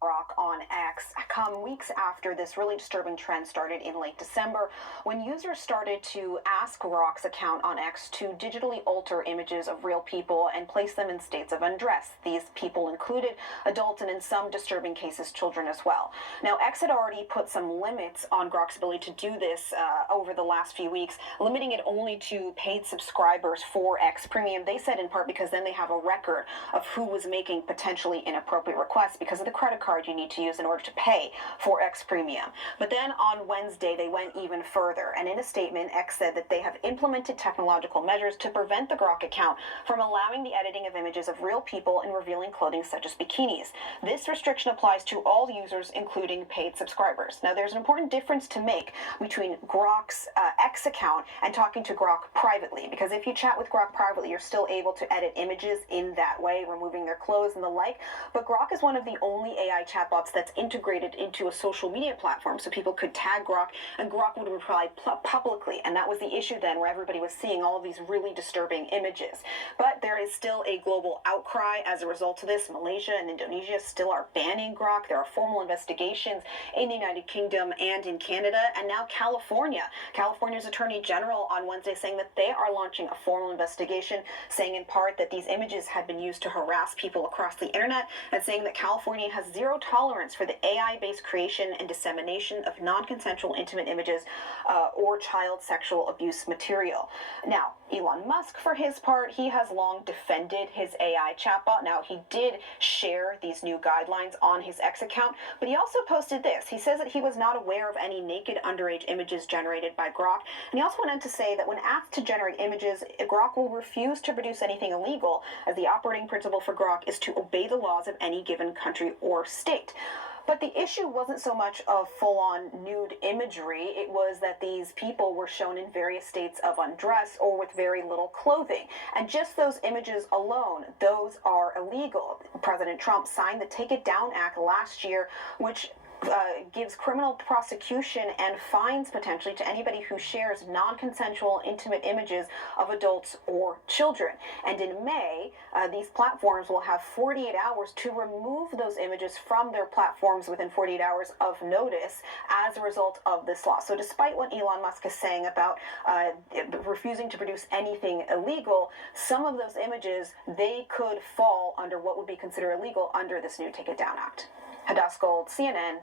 Grok on X come weeks after this really disturbing trend started in late December when users started to ask Grok's account on X to digitally alter images of real people and place them in states of undress. These people included adults and in some disturbing cases children as well. Now X had already put some limits on Grok's ability to do this over the last few weeks, limiting it only to paid subscribers for X Premium. They said in part because then they have a record of who was making potentially inappropriate requests because of the credit card you need to use in order to pay for X Premium. But then on Wednesday, they went even further. And in a statement, X said that they have implemented technological measures to prevent the Grok account from allowing the editing of images of real people and revealing clothing such as bikinis. This restriction applies to all users, including paid subscribers. Now, there's an important difference to make between Grok's X account and talking to Grok privately, because if you chat with Grok privately, you're still able to edit images in that way, removing their clothes and the like. But Grok is one of the only AI chatbots that's integrated into a social media platform, so people could tag Grok and Grok would reply publicly. And that was the issue then, where everybody was seeing all of these really disturbing images. But there is still a global outcry as a result of this. Malaysia and Indonesia still are banning Grok. There are formal investigations in the United Kingdom and in Canada, and now California. California's Attorney General on Wednesday saying that they are launching a formal investigation, saying in part that these images had been used to harass people across the internet, and saying that California has zero tolerance for the AI-based creation and dissemination of non-consensual intimate images or child sexual abuse material. Now, Elon Musk, for his part, he has long defended his AI chatbot. Now, he did share these new guidelines on his X account, but he also posted this. He says that he was not aware of any naked underage images generated by Grok, and he also went on to say that when asked to generate images, Grok will refuse to produce anything illegal, as the operating principle for Grok is to obey the laws of any given country or state. But the issue wasn't so much of full-on nude imagery, it was that these people were shown in various states of undress or with very little clothing. And just those images alone, those are illegal. President Trump signed the Take It Down Act last year, which gives criminal prosecution and fines potentially to anybody who shares non-consensual intimate images of adults or children. And in May, these platforms will have 48 hours to remove those images from their platforms within 48 hours of notice as a result of this law. So despite what Elon Musk is saying about refusing to produce anything illegal, some of those images, they could fall under what would be considered illegal under this new Take It Down Act. Hadas Gold, CNN.